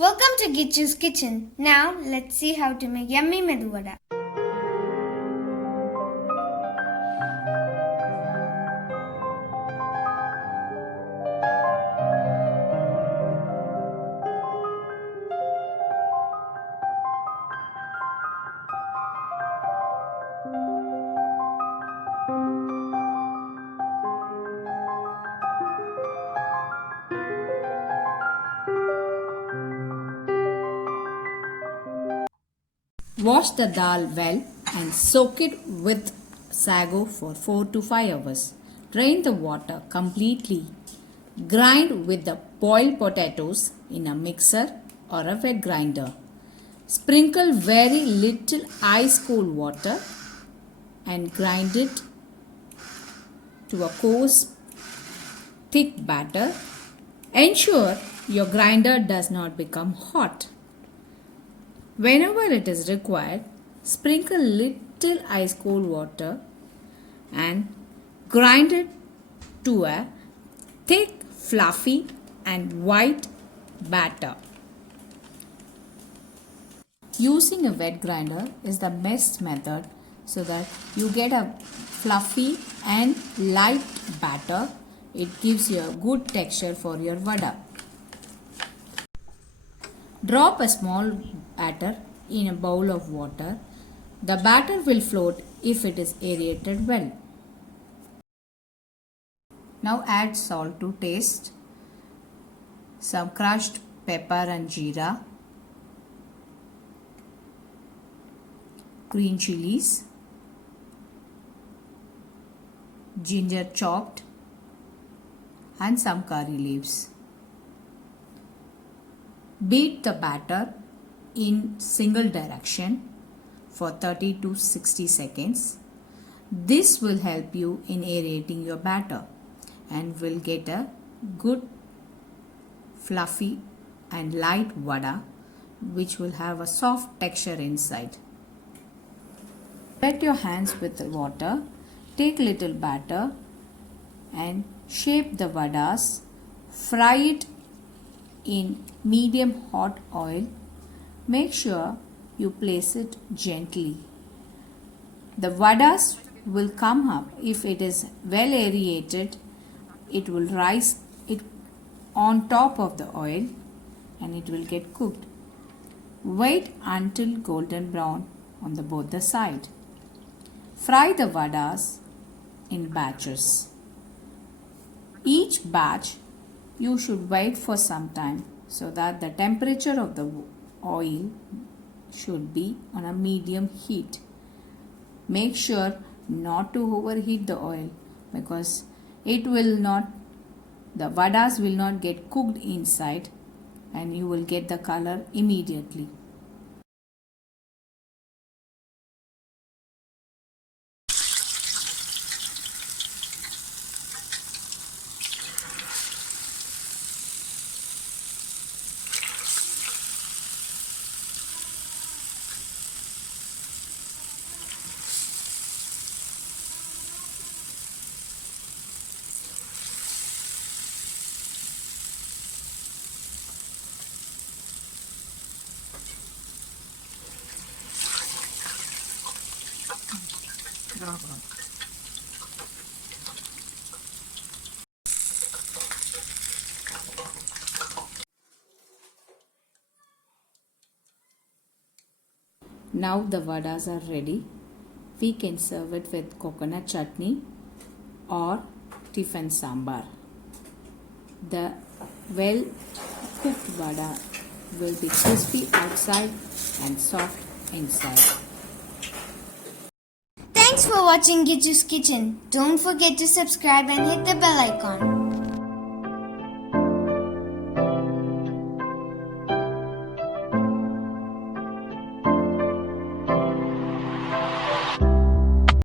Welcome to Gichu's Kitchen. Now let's see how to make yummy medu vada. Wash the dal well and soak it with sago for 4 to 5 hours. Drain the water completely. Grind with the boiled potatoes in a mixer or a wet grinder. Sprinkle very little ice cold water and grind it to a coarse, thick batter. Ensure your grinder does not become hot. Whenever it is required, sprinkle little ice cold water and grind it to a thick, fluffy and white batter. Using a wet grinder is the best method so that you get a fluffy and light batter. It gives you a good texture for your vada. Drop a small batter in a bowl of water. The batter will float if it is aerated well. Now add salt to taste, some crushed pepper and jeera, green chilies, ginger chopped and some curry leaves. Beat the batter in single direction for 30 to 60 seconds. This will help you in aerating your batter and will get a good fluffy and light vada which will have a soft texture inside. Wet your hands with the water. Take little batter and shape the vadas. Fry it in medium hot oil. Make sure you place it gently. The vadas will come up if it is well aerated. It will rise it on top of the oil and it will get cooked. Wait until golden brown on both the side. Fry the vadas in batches. Each batch you should wait for some time so that the temperature of the oil should be on a medium heat. Make sure not to overheat the oil because the vadas will not get cooked inside and you will get the color immediately. Now the vadas are ready. We can serve it with coconut chutney or tiffin sambar. The well cooked vada will be crispy outside and soft inside. Thanks for watching Gichu's Kitchen. Don't forget to subscribe and hit the bell icon.